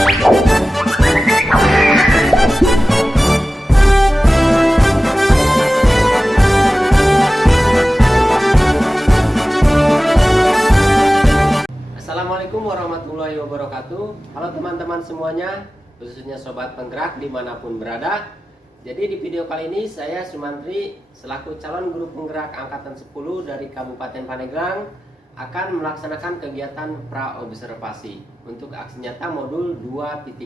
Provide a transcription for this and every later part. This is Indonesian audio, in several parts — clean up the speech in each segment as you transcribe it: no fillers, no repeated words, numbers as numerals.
Assalamualaikum warahmatullahi wabarakatuh. Halo teman-teman semuanya, khususnya sobat penggerak dimanapun berada. Jadi di video kali ini saya Sumantri selaku calon guru penggerak angkatan 10 dari Kabupaten Pandeglang akan melaksanakan kegiatan praobservasi untuk aksi nyata modul 2.3,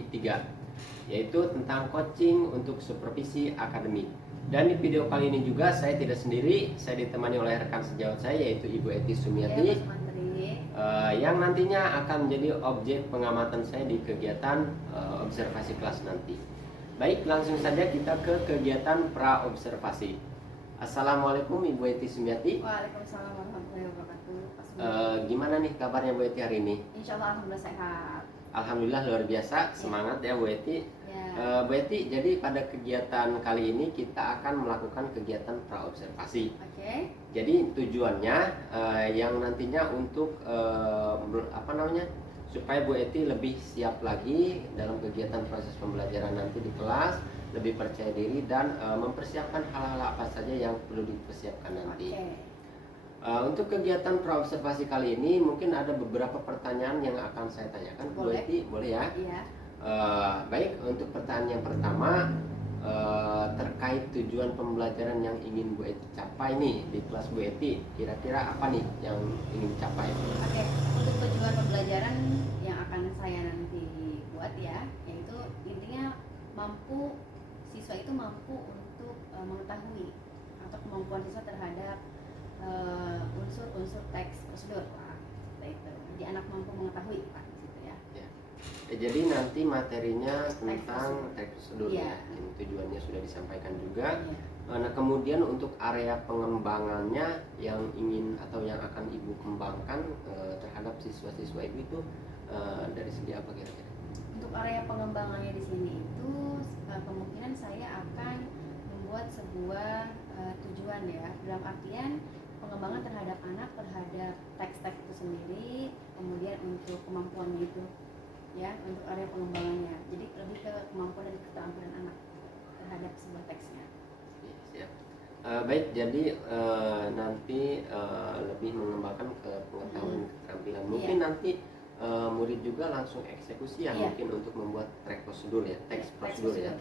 yaitu tentang coaching untuk supervisi akademik. Dan di video kali ini juga saya tidak sendiri, saya ditemani oleh rekan sejawat saya yaitu Ibu Eti Sumiati, yang nantinya akan menjadi objek pengamatan saya di kegiatan observasi kelas nanti. Baik, langsung saja kita ke kegiatan praobservasi. Assalamualaikum Ibu Eti Sumiati. Waalaikumsalam warahmatullahi wabarakatuh. Gimana nih kabarnya Bu Eti hari ini? Insya Allah alhamdulillah sehat. Alhamdulillah luar biasa, semangat ya Bu Eti. Bu Eti, jadi pada kegiatan kali ini kita akan melakukan kegiatan praobservasi. Oke. Jadi tujuannya yang nantinya untuk supaya Bu Eti lebih siap lagi dalam kegiatan proses pembelajaran nanti di kelas, lebih percaya diri dan mempersiapkan hal-hal apa saja yang perlu dipersiapkan nanti. Untuk kegiatan praobservasi kali ini mungkin ada beberapa pertanyaan yang akan saya tanyakan. Bu Eti, boleh ya? Iya. Baik, untuk pertanyaan yang pertama terkait tujuan pembelajaran yang ingin Bu Eti capai nih di kelas Bu Eti, kira-kira apa nih yang ingin dicapai? Oke, untuk tujuan pembelajaran yang akan saya nanti buat ya, yaitu intinya siswa itu mampu untuk mengetahui atau kemampuan siswa terhadap unsur-unsur teks prosedur lah, itu. Jadi anak mampu mengetahui Pak, gitu ya. Jadi nanti materinya tentang teks prosedur ya. Ini tujuannya sudah disampaikan juga. Nah, kemudian untuk area pengembangannya yang ingin atau yang akan Ibu kembangkan terhadap siswa-siswa Ibu itu dari segi apa kira-kira? Untuk area pengembangannya di sini itu kemungkinan saya akan membuat sebuah tujuan ya, dalam artian pengembangan terhadap anak terhadap teks-teks itu sendiri, kemudian untuk kemampuan itu ya, untuk area pengembangannya. Jadi lebih ke kemampuan dan keterampilan anak terhadap sebuah teksnya. Siap. Baik, jadi nanti lebih mengembangkan ke pengetahuan keterampilan. Mungkin nanti murid juga langsung eksekusi ya, mungkin untuk membuat teks prosedur ya, teks prosedur ya.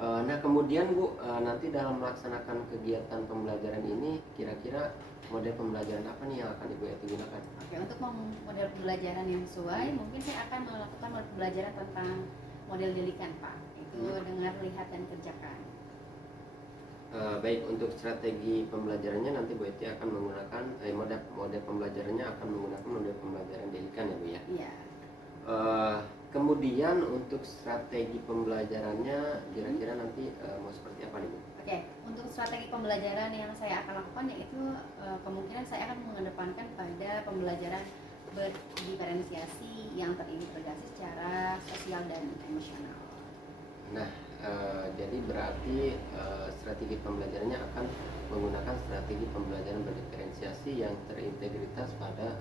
Nah kemudian Bu, nanti dalam melaksanakan kegiatan pembelajaran ini kira-kira model pembelajaran apa nih yang akan Ibu Eti gunakan? Oke, untuk model pembelajaran yang sesuai, mungkin saya akan melakukan model pembelajaran tentang model delikan Pak, itu dengar, lihat, dan kerjakan. Baik, untuk strategi pembelajarannya nanti Bu Eti akan menggunakan model pembelajarannya akan menggunakan model pembelajaran delikan ya Bu ya? Iya. Kemudian untuk strategi pembelajarannya kira-kira nanti mau seperti apa nih Bu? Oke, untuk strategi pembelajaran yang saya akan lakukan yaitu kemungkinan saya akan mengedepankan pada pembelajaran berdiferensiasi yang terintegrasi secara sosial dan emosional. Nah, jadi berarti strategi pembelajarannya akan menggunakan strategi pembelajaran berdiferensiasi yang terintegritas pada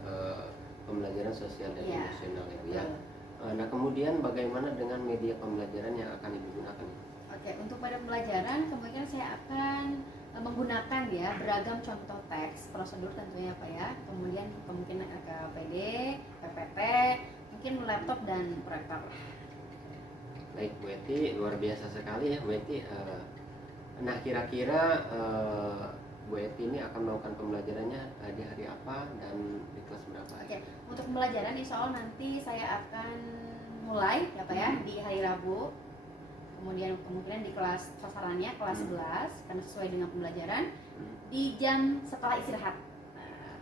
pembelajaran sosial dan emosional ya Bu ya. Nah kemudian bagaimana dengan media pembelajaran yang akan Ibu gunakan? Oke, untuk pada pembelajaran kemungkinan saya akan menggunakan ya beragam contoh teks prosedur tentunya Pak ya. Kemudian kemungkinan KPD, PPT, mungkin laptop dan proyektor. Baik Bu Eti, luar biasa sekali ya Bu Eti. Nah kira-kira Bu Eti ini akan melakukan pembelajarannya di hari apa dan di kelas berapa? Oke, untuk pembelajaran insya Allah nanti saya akan mulai ya Pak ya di hari Rabu. Kemudian kemungkinan di kelas sasarannya kelas 11 karena sesuai dengan pembelajaran di jam setelah istirahat.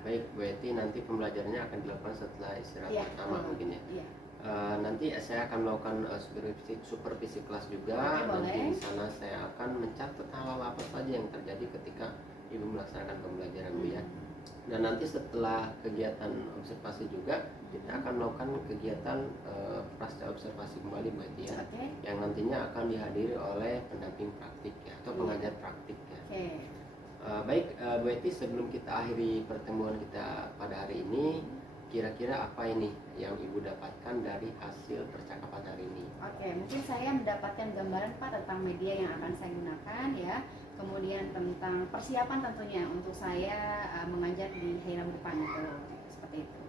Baik Bu Eti, nanti pembelajarannya akan dilakukan setelah istirahat pertama mungkin ya. Nanti saya akan melakukan supervisi kelas juga. Nanti di sana saya akan mencatat hal-hal apa saja yang terjadi ketika Ibu melaksanakan pembelajaran Bu ya. Dan nanti setelah kegiatan observasi juga kita akan melakukan kegiatan pasca observasi kembali Bu Eti ya, yang nantinya akan dihadiri oleh pendamping praktik ya, atau pengajar praktik ya. Baik Bu Eti, sebelum kita akhiri pertemuan kita pada hari ini, kira-kira apa ini yang Ibu dapatkan dari hasil percakapan hari ini? Oke, mungkin saya mendapatkan gambaran Pak tentang media yang akan saya gunakan ya. Kemudian tentang persiapan tentunya untuk saya mengajar di hari Rabu depan itu, seperti itu.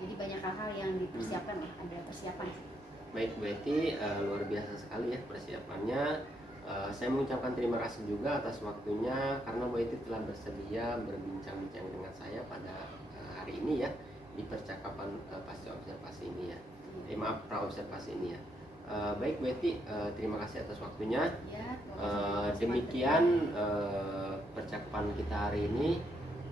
Jadi banyak hal-hal yang dipersiapkan lah, ada persiapan. Baik Bu Eti, luar biasa sekali ya persiapannya. Saya mengucapkan terima kasih juga atas waktunya karena Bu Eti telah bersedia berbincang-bincang dengan saya pada hari ini ya di percakapan pasca observasi ini ya. Maaf, pra observasi ini ya. Baik Bu Eti, terima kasih atas waktunya. Ya, Demikian percakapan kita hari ini.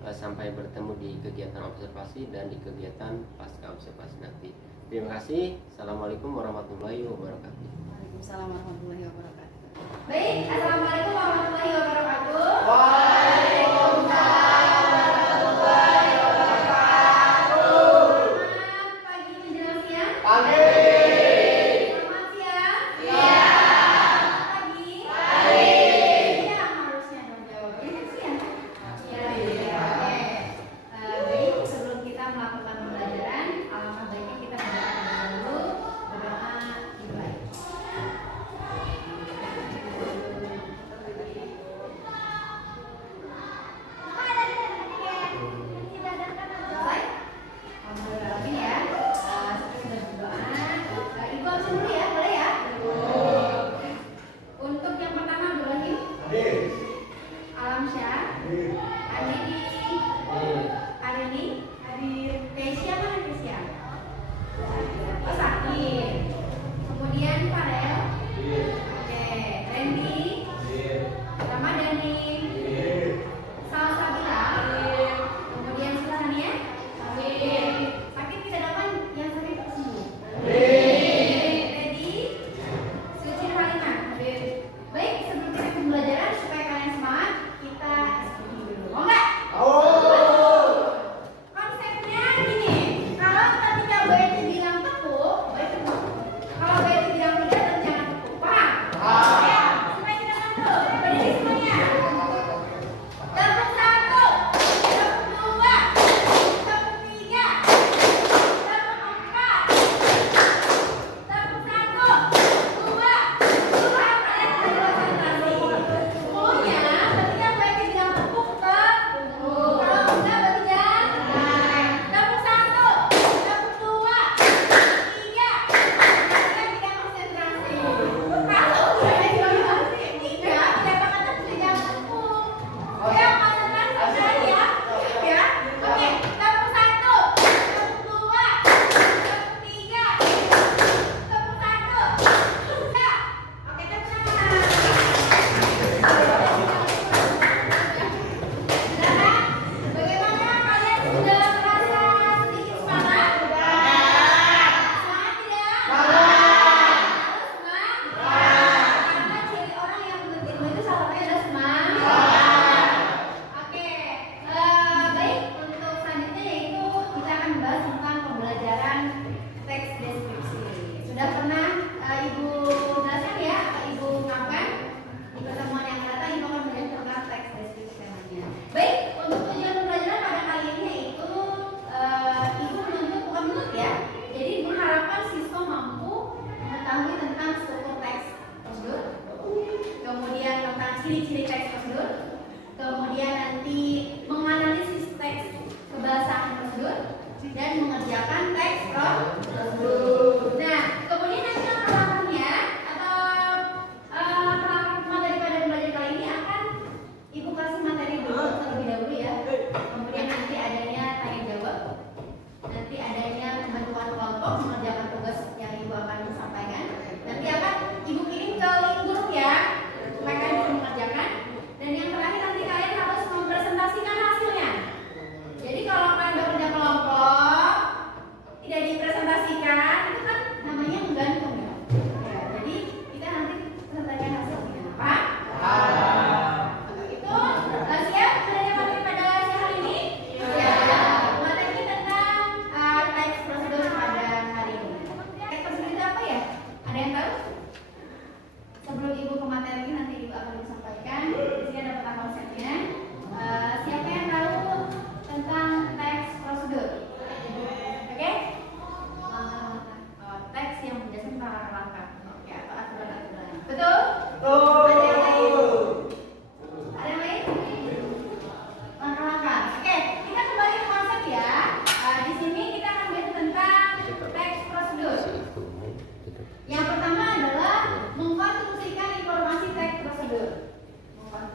Sampai bertemu di kegiatan observasi dan di kegiatan pasca observasi nanti. Terima kasih. Assalamualaikum warahmatullahi wabarakatuh. Waalaikumsalam warahmatullahi wabarakatuh. Baik, assalamualaikum warahmatullahi wabarakatuh. Waalaikumsalam warahmatullahi wabarakatuh. Selamat pagi menjelang siang. Pagi. Selamat siang. Siang. Selamat pagi. Pagi. Siang harusnya dong jawabnya kan siang. Iya. Oke. Baik, sebelum kita melakukan pembelajaran, alangkah baiknya kita berdoa dulu. Berdoa dimulai.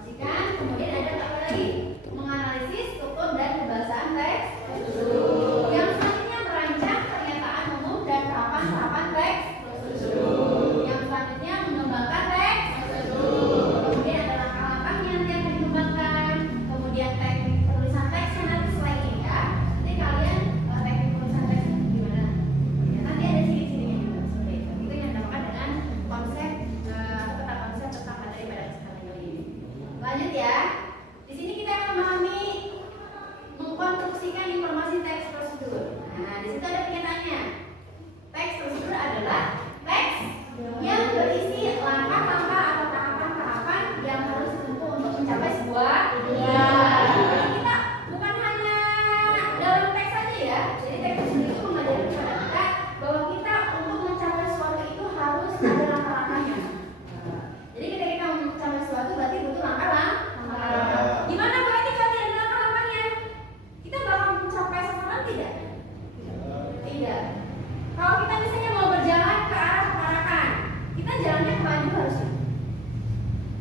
menginformasikan. Kemudian ada apa lagi? Menganalisis struktur dan pembahasan teks. Yang selanjutnya merancang pernyataan umum dan tahapan-tahapan teks. Yang selanjutnya mengembangkan teks. Kemudian ada langkah-langkahnya nanti akan dikembangkan. Kemudian teknik penulisan teksnya nanti selain ini ya. Nanti kalian teknik penulisan teks gimana? Ya, nanti ada ciri-cirinya juga seperti itu. Itu yang dinamakan dengan konsep atau tata konsep tentang materi pada kesempatan kali ini. Lanjut ya. Di sini kita akan memahami mengkonstruksikan informasi teks prosedur. Nah, di situ ada pernyataannya. Teks prosedur adalah teks yang berisi langkah-langkah atau tahapan-tahapan yang harus ditempuh untuk mencapai sebuah tujuan. Jadi kita bukan hanya dalam teks saja ya. Jadi teks prosedur itu mengajarkan kepada kita bahwa kita untuk mencapai sesuatu itu harus ada langkah-langkahnya. Jadi ketika kita mencapai sesuatu berarti butuh langkah-langkah. Gimana berarti kalau tidak ada langkah-langkahnya? Kita bakal mencapai sasaran tidak? Tidak. Kalau kita misalnya mau berjalan ke arah Tarakan, kita jalannya kemana harusnya?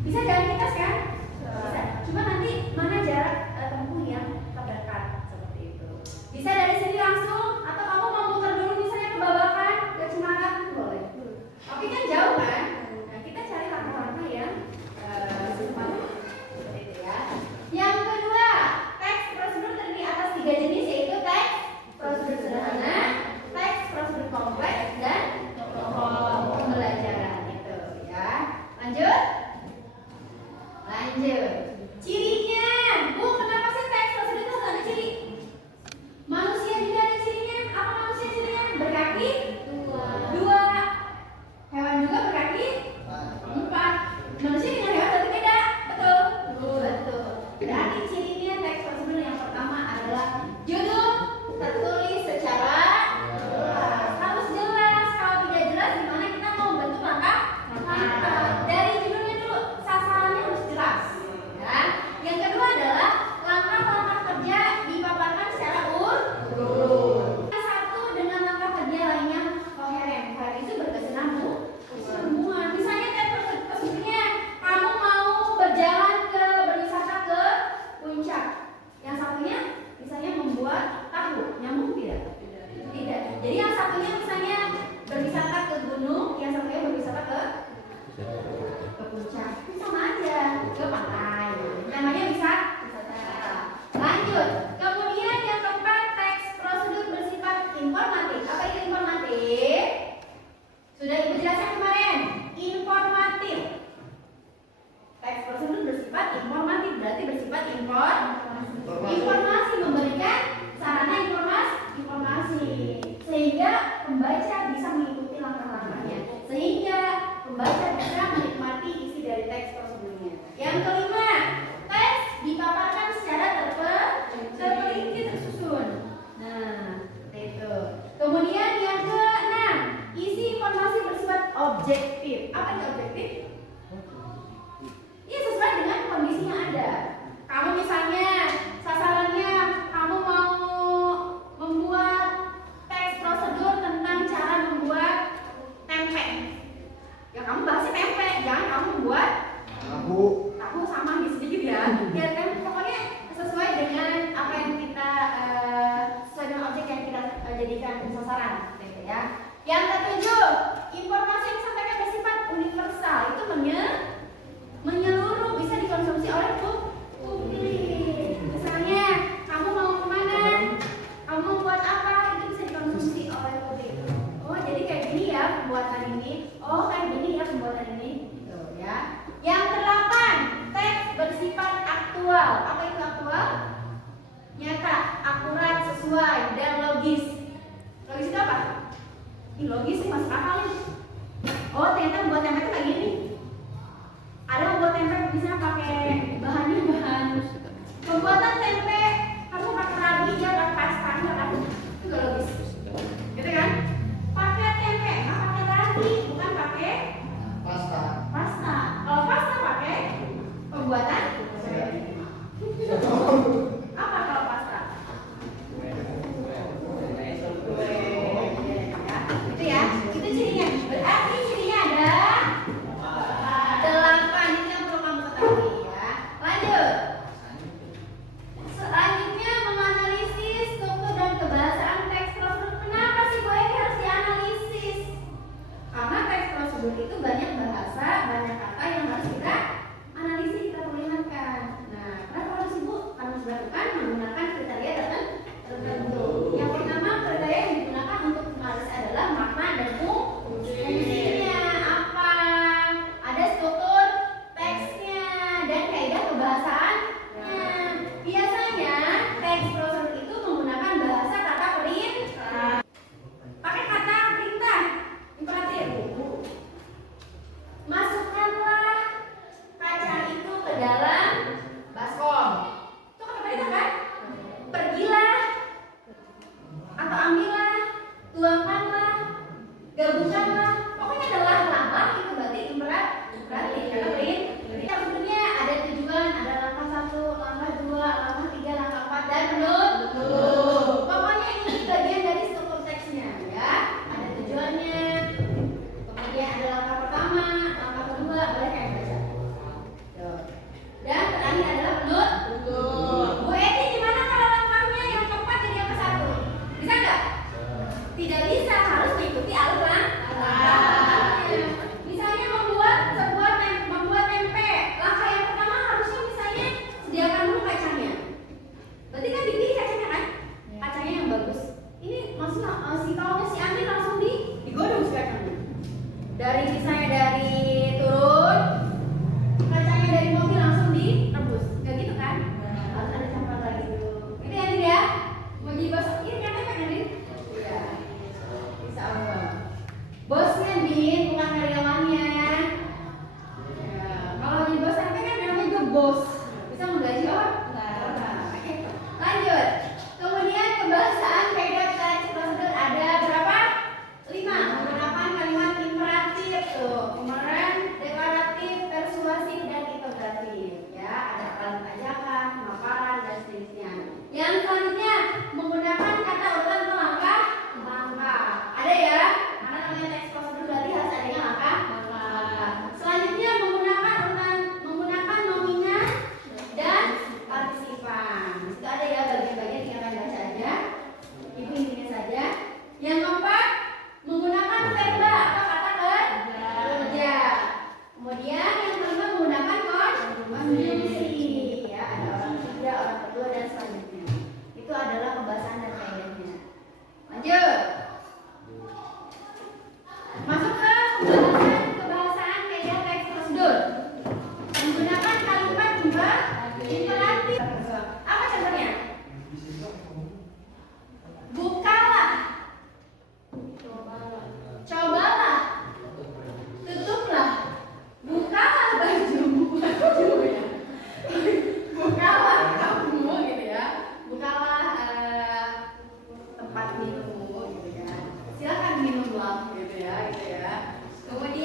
Bisa jalan lintas kan? Bisa. Cuma nanti mana jarak tempuh yang terdekat seperti itu. Bisa dari sini langsung, atau kamu mau muter dulu misalnya ke Babakan, ke Cimangat, boleh. Tapi kan jauh kan? Nah, kita cari langkah-langkah yang secepatnya seperti itu ya. Yang kedua, teks prosedur terdiri atas 3 jenis, yaitu teks prosedur sederhana, teks prosedur kompleks, dan pembelajaran itu ya. Lanjut. Cirinya, Bu, kenapa sih teks prosedur itu harus ada ciri? Manusia juga ada cirinya. Apa manusia cirinya? Berkaki 2. Hewan juga berkaki 4. Manusia dengan hewan berarti beda, betul? Betul. Berarti cirinya teks prosedur yang pertama adalah judul tertulis secara jelas. Harus jelas. Kalau tidak jelas, gimana kita mau membentuk langkah? Dari judulnya dulu, sasarannya harus jelas. Ya. Yang kedua adalah langkah-langkah kerja dipaparkan secara urut. Satu dengan langkah kerja lainnya koheren. Koheren itu berkesinambungan. Misalnya teks prosedurnya, kamu mau berwisata ke puncak. Yang satunya misalnya membuat tahu, nyambung tidak? Tidak. Jadi yang satunya misalnya berwisata ke gunung, yang satunya berwisata ke puncak. Sama aja, ke pantai. Namanya wisata. Lanjut. Kemudian yang keempat, teks prosedur bersifat informatif. Apa itu informatif? Sudah Ibu jelaskan kemarin. Informatif. Teks prosedur bersifat informatif, berarti bersifat informasi, memberikan sarana informasi sehingga pembaca bisa mengikuti langkah-langkahnya, sehingga pembaca bisa menikmati isi dari teks prosedurnya. Yang kelima, teks dipaparkan secara terperinci tersusun. Nah, itu. Kemudian yang keenam, isi informasi bersifat objektif. Apa itu objektif? Ini sesuai dengan kondisi yang ada. Kamu misalnya sasarannya kamu mau membuat teks prosedur tentang cara membuat tempe. Ya kamu bahasnya tempe, jangan kamu membuat tahu sama sedikit ya. Ya kan pokoknya sesuai dengan apa yang kita sesuai dengan objek yang kita jadikan sasaran, gitu ya. Yang ketujuh, informasi yang disampaikan bersifat universal. Itu menyeluruh, bisa dikonsumsi oleh publik. Misalnya kamu mau kemana, kamu mau buat apa, itu bisa dikonsumsi oleh publik. Oh jadi kayak gini ya pembuatan ini, oh kayak gini ya pembuatan ini, gitu ya. Yang kedelapan, teks bersifat aktual. Apa itu aktual? Nyata, akurat, sesuai, dan logis. Logis itu apa? Logis sih masuk akal nih. Oh ternyata membuat tempe itu kayak gini. Ada membuat tempe misalnya pakai bahannya bahan pembuatan tempe harus pakai raginya, pakai pasta, kan? Itu gak logis, gitu kan? Pakai tempe, pakai ragi, bukan pakai pasta. Kalau pasta pakai pembuatan apa kalau pasta? Itu ya, itu cirinya. prosedur itu banyak bahasa, banyak kata yang harus kita analisis, kita perlihatkan. Nah, kenapa harus Ibu? Karena harus dilakukan menggunakan kriteria tertentu. Yang pertama, kriteria yang digunakan untuk analisis adalah makna dan fungsinya apa, ada struktur teksnya dan kaidah kebahasaannya. Biasanya teks prosedur itu menggunakan bahasa kata perintah. Pakai kata perintah, imperatif. Masukkanlah kaca itu ke dalam baskom. Itu kata perintah kan? Pergilah atau ambillah, tuangkanlah, gabungkanlah. Pokoknya adalah langkah itu berarti imperatif kata perintah. Sebetulnya ada tujuan, ada langkah 1, langkah 2, langkah 3, langkah 4 dan penutup. Pokoknya ini bagian dari struktur teksnya ya. Ada tujuannya. Kemudian ada langkah pertama, langkah kedua, boleh kayak baca. Tuh. Dan terakhir adalah penutup. Bu Eti gimana kalau langkahnya yang keempat jadi apa 1? Bisa nggak? Tidak bisa, harus mengikuti alur langkahnya. Misalnya membuat tempe, langkah yang pertama harusnya misalnya sediakan dulu kacanya. Berarti kan dipilih kacanya kan? Kacanya yang bagus. Ini maksudnya si kawannya si Andi langsung digodong si kacanya. Misalnya dari turun, kacanya dari mobil langsung direbus. Gak gitu kan? Harus ada campuran lagi dulu. Itu ya Din ya? Mau jadi bos ini kan tempe kan Din? Iya. Bisa Allah. Bosnya Din, bukan karyawannya. Ya, kalau jadi bos tempe kan namanya juga bos. Bisa menggaji orang. Oke. Lanjut. Kemudian kebahasaan kaidah teks prosedur ada berapa? 5. Menggunakan kalimat imperatif tuh. Kemudian deklaratif, persuasif dan interrogatif. Ya, ada kalimat ajakan, pemaparan dan seterusnya. Yang selanjutnya menggunakan kata urutan atau langkah. Ada ya? Karena namanya teks prosedur berarti harus adanya langkah. Selanjutnya menggunakan nominan dan partisipan. Itu ada ya bagian-bagian tinggal kalian baca aja. Ibu intinya saja. Yang keempat, menggunakan verba atau kata kerja. Kemudian yang kelima menggunakan konjungsi. Ya, ada orang ketiga, orang kedua dan selanjutnya. Itu adalah pembahasan dan kaidahnya. Lanjut. Masuk ke pembahasan kebahasaan kaidah teks prosedur. Menggunakan kalimat imperatif. Apa contohnya? Bukalah, cobalah, tutuplah, bukalah bajumu, bukalah kamu gitu ya, bukalah tempat minummu gitu ya, silakan minumlah gitu ya, Kemudian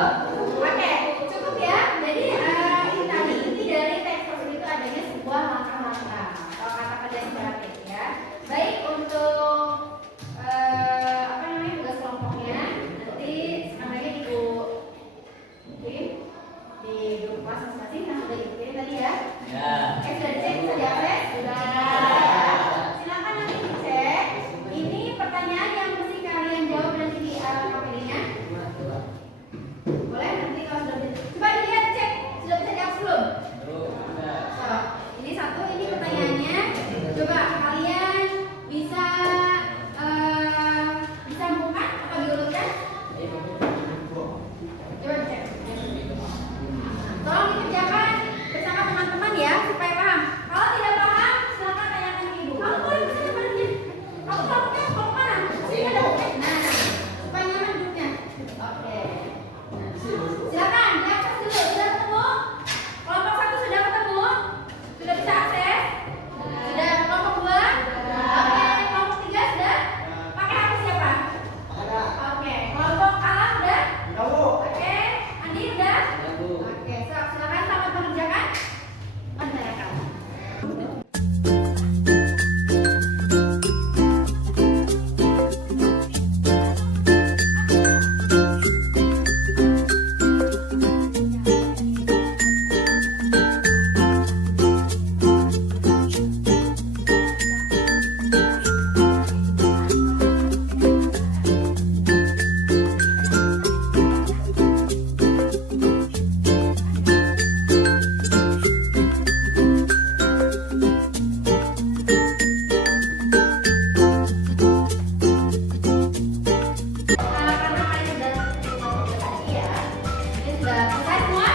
Oke, cukup ya. Jadi ini tadi inti dari teks prosedur itu adanya sebuah langkah-langkah atau kata kerja imperatif ya. Baik untuk apa namanya tugas kelompoknya nanti sebenarnya ibu mungkin di grup kelas masing-masing yang sudah dikirim tadi ya. Ya. Sudah dicek, sudah diakses, sudah. Silakan nanti dicek. Ini pertanyaan yang mesti kalian jawab nanti di KPD-nya. Boleh nanti kalau sudah coba dilihat cek sudah bisa jawab belum? So, ini satu ini pertanyaannya. Coba kalian bisa disambungkan atau diurutkan? Coba dicek. Tolong dikerjakan bersama teman-teman ya supaya paham. Kalau tidak paham silakan tanyakan ke ibu. Kamu boleh bisa berhenti. Kamu kelompoknya kelompok mana? Sini ada buku. Nah, supaya nyaman duduknya. Oke. Silakan, di atas dulu. Sudah ketemu? Kelompok 1 sudah ketemu? Sudah bisa akses? Sudah. Kelompok 2? Oke. Kelompok 3 sudah? Pakai HP siapa? Oke. Kelompok A sudah? Oke. Andi sudah? Oke. Silakan selamat mengerjakan. Mengerjakan. Karena kalian sudah tadi ya, ini sudah selesai semua?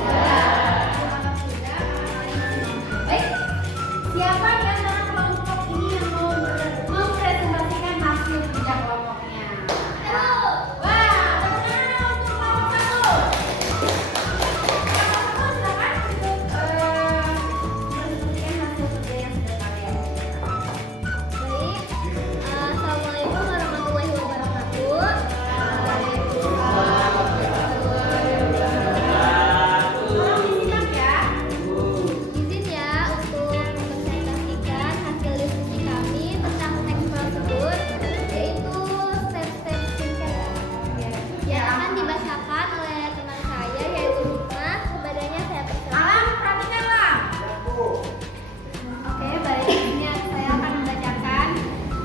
Sudah. Baik. Siapa di antara kelompok ini yang mau mempresentasikan hasil kerja kelompoknya? Wah, tepuk tangan untuk kelompok 1. Kelompok 1 silakan untuk mempresentasikan hasil kerja yang sudah kalian kerjakan. Baik, Assalamualaikum warahmatullahi wabarakatuh. Tolong disimak ya. Izin ya untuk mempresentasikan hasil diskusi kami tentang teks prosedur, yaitu step-step skincare yang akan dibacakan oleh teman saya yaitu Hikmah. Kepadanya saya persilakan. Alam, perhatikanlah. Oke, baik. Ini saya akan membacakan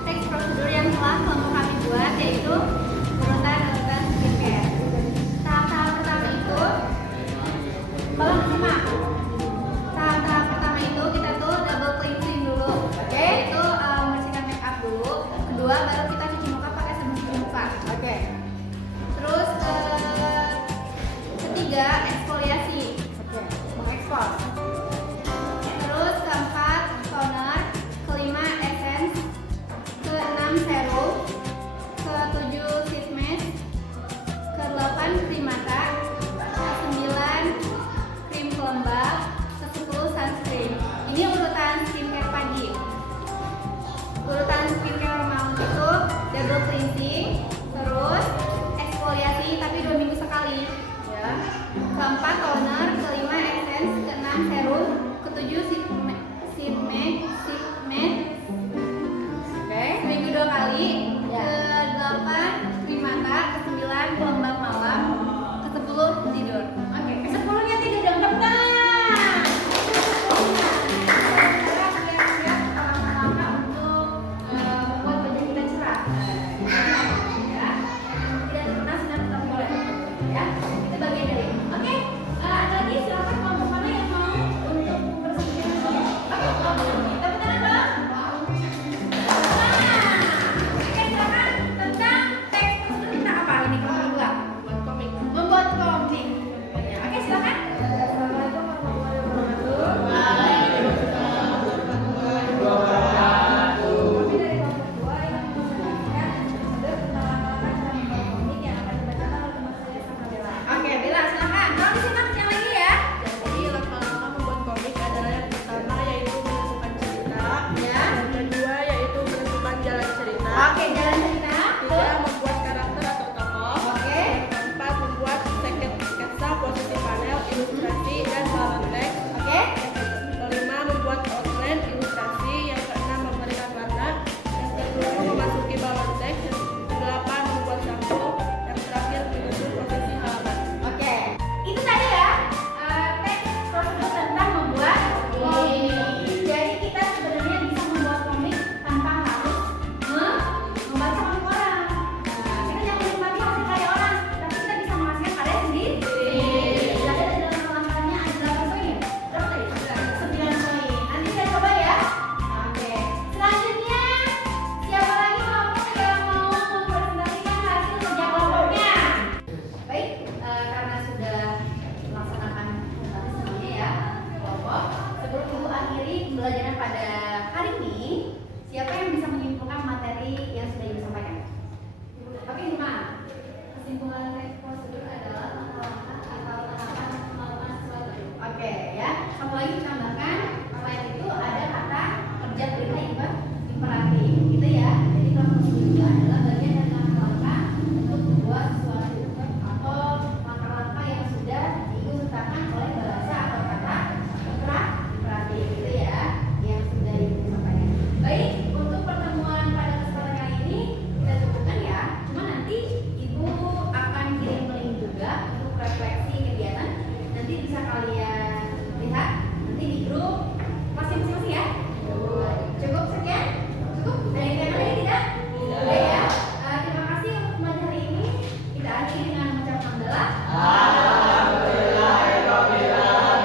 teks prosedur yang telah kelompok kami buat, yaitu urutan-urutan skincare. Tahap-tahap pertama itu, Tolong disimak. tahap-tahap pertama itu kita tuh double cleansing dulu. Oke. Itu membersihkan make up dulu. Kedua, baru kita cuci muka pakai sabun cuci muka. Oke. Terus ketiga, eksfoliasi. Oke. Mengekspor. Terus keempat, toner. Kelima, essence. Keenam, serum. Ketujuh, sheet mask. Kedelapan, krim mata. Kesembilan, krim pelembab. Kesepuluh, sunscreen. Ini urutan skincare pagi. Urutan skincare malam itu double cleansing, terus eksfoliasi tapi 2 minggu sekali. Ya. Keempat, toner. Kelima, essence. Keenam, serum. Ketujuh, sheet mask. Oke. Seminggu 2 kali. Ya. Ke-8 krim mata. Ke-9 pelembab malam. Ke-10 tidur. Oke. Ke-10-nya tidak dong, tepuk tangan. Sekarang siap-siap langkah untuk membuat wajah kita cerah. lagi tambahkan selain itu ada kata kerja perintah imperatif gitu ya. Jadi proses juga adalah bagian dari langkah-langkah untuk membuat suatu atau langkah-langkah yang sudah diusahakan oleh bahasa atau kata imperatif gitu ya, yang sudah disampaikan. Baik, untuk pertemuan pada kesempatan kali ini kita cukupkan ya. Cuma nanti Ibu akan kirim link juga untuk refleksi kegiatan. Nanti bisa kalian lihat nanti di grup masing-masing ya. Cukup sekian? Cukup? Ada yang ditanyakan lagi tidak? Tidak ya. Terima kasih untuk pembelajaran hari ini. Kita akhiri dengan mengucapkan hamdalah. Terima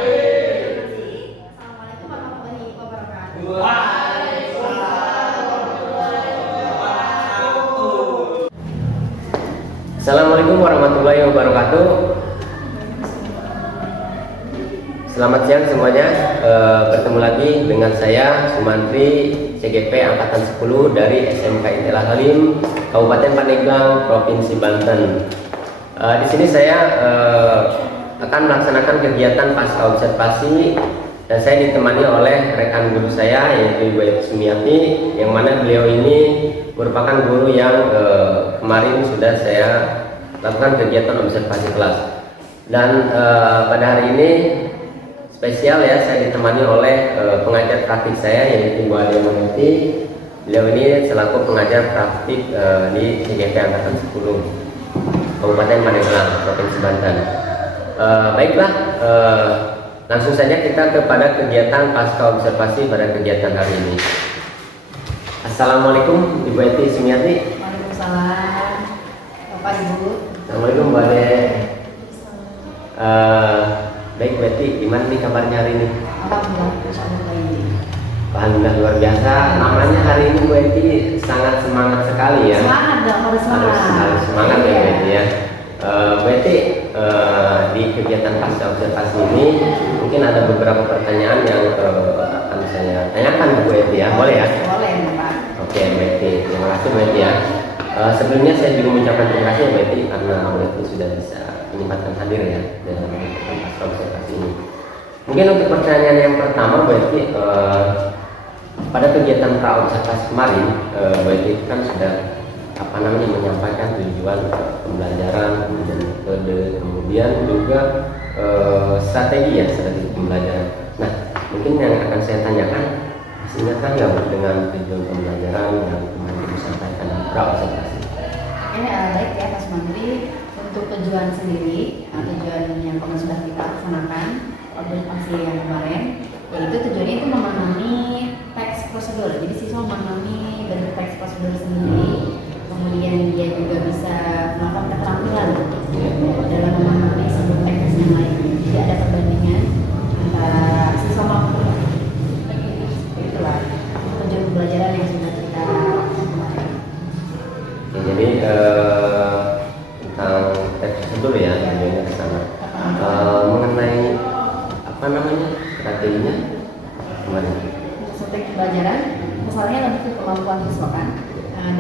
kasih. Assalamualaikum warahmatullahi wabarakatuh. Assalamualaikum warahmatullahi wabarakatuh. Selamat siang semuanya. Bertemu lagi dengan saya Sumantri CGP angkatan 10 dari SMK Intel Halim, Kabupaten Pandeglang, Provinsi Banten. Di sini saya akan melaksanakan kegiatan pasca observasi dan saya ditemani oleh rekan guru saya yaitu Ibu Eti Sumiati, yang mana beliau ini merupakan guru yang kemarin sudah saya lakukan kegiatan observasi kelas. Dan pada hari ini spesial ya, saya ditemani oleh pengajar praktik saya yaitu Bu Ade Maneti. Beliau ini selaku pengajar praktik di CGP angkatan 10 Kabupaten Pandeglang, Provinsi Banten. Baiklah, langsung saja kita kepada kegiatan pasca observasi pada kegiatan hari ini. Assalamualaikum Ibu Eti Sumiati. Waalaikumsalam. Bapak Ibu. Assalamualaikum Bu Ade. Baik Bu Eti, gimana nih kabarnya hari ini? Alhamdulillah, insyaallah baik. Alhamdulillah luar biasa. Namanya hari ini Bu Eti sangat semangat sekali ya. Semangat dong, harus semangat. Harus semangat ya Bu Eti ya. Bu Eti, di kegiatan pasca observasi ini mungkin ada beberapa pertanyaan yang akan saya tanyakan ke Bu Eti ya. Boleh ya? Boleh, Pak. Oke Bu Eti, terima kasih Bu Eti ya. Sebelumnya saya juga mengucapkan terima kasih ya Bu Eti karena Bu Eti sudah bisa menyempatkan hadir ya dalam kegiatan pasca observasi ini. Mungkin untuk pertanyaan yang pertama Bu Eti, pada kegiatan pra observasi kemarin Bu Eti kan sudah menyampaikan tujuan pembelajaran, kemudian metode, kemudian juga strategi pembelajaran. Nah, mungkin yang akan saya tanyakan, masih ingatkah nggak Bu dengan tujuan pembelajaran yang kemarin disampaikan di pra observasi? Baik ya Mas Menteri. Untuk tujuan sendiri, tujuan yang sudah kita laksanakan observasi yang kemarin, yaitu tujuannya itu memahami teks prosedur. Jadi siswa memahami bentuk teks prosedur sendiri, kemudian dia juga bisa melakukan keterampilan dalam memahami sebuah teks yang lain. Jadi ada perbandingan antara siswa mampu. Itulah tujuan pembelajaran yang sudah kita lakukan. Jadi tentang teks prosedur ya, tujuannya ke sana. Mengenai strateginya kemarin? Strategi pembelajaran, misalnya lebih ke kemampuan siswa kan,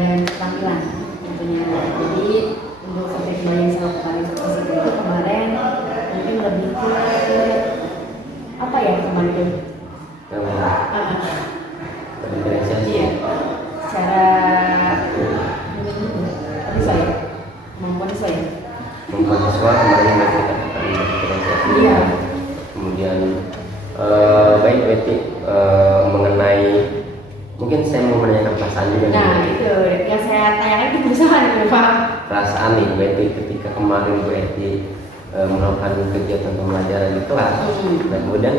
dan keterampilan tentunya. Jadi untuk strategi pembelajaran yang saya lakukan itu kemarin mungkin lebih ke apa ya kemarin itu? Diferensiasi. Iya. Secara saya kemampuan saya. Kemampuan siswa kemarin kita akan diferensiasi. Iya. Kemudian baik Betty, mengenai mungkin saya mau menanyakan perasaan juga. Nah itu yang saya tanyakan itu perusahaan ya Pak. Perasaan nih Betty ketika kemarin Betty melakukan kegiatan pembelajaran di kelas. Dan kemudian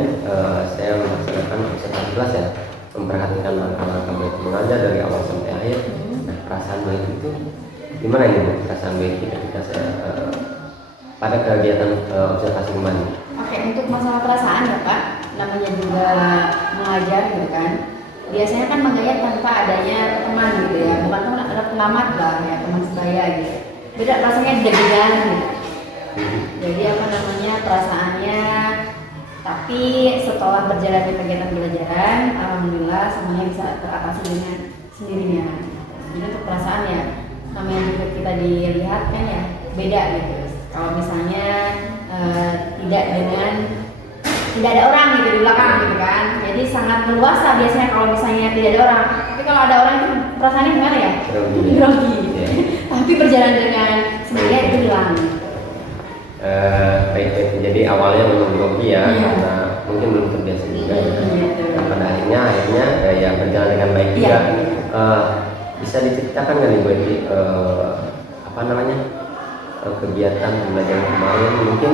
saya melaksanakan observasi kelas ya, memperhatikan langkah-langkah Betty mengajar dari awal sampai akhir. Nah, perasaan Betty itu gimana nih Bu? Perasaan Betty ketika saya pada kegiatan observasi kemarin? Oke, untuk masalah perasaan ya Pak, namanya juga mengajar gitu kan. Biasanya kan mengajar tanpa adanya teman gitu ya, bukan teman, ada pengamat lah ya, teman sebaya gitu. Beda rasanya deg-degan gitu. Jadi perasaannya, tapi setelah berjalannya kegiatan pembelajaran, alhamdulillah semuanya bisa teratasi dengan sendirinya. Jadi untuk perasaan ya, namanya juga kita dilihat kan ya beda gitu. Kalau misalnya tidak dengan tidak ada orang gitu di belakang gitu kan. Jadi sangat leluasa biasanya kalau misalnya tidak ada orang. Tapi kalau ada orang itu perasaannya gimana ya? Grogi. Tapi berjalan dengan sendirian itu hilang. Baik. Jadi awalnya memang grogi ya, karena mungkin belum terbiasa juga ya. Dan pada akhirnya ya berjalan dengan baik juga. Bisa diceritakan nggak nih Bu Eti, apa namanya, kegiatan pembelajaran kemarin, mungkin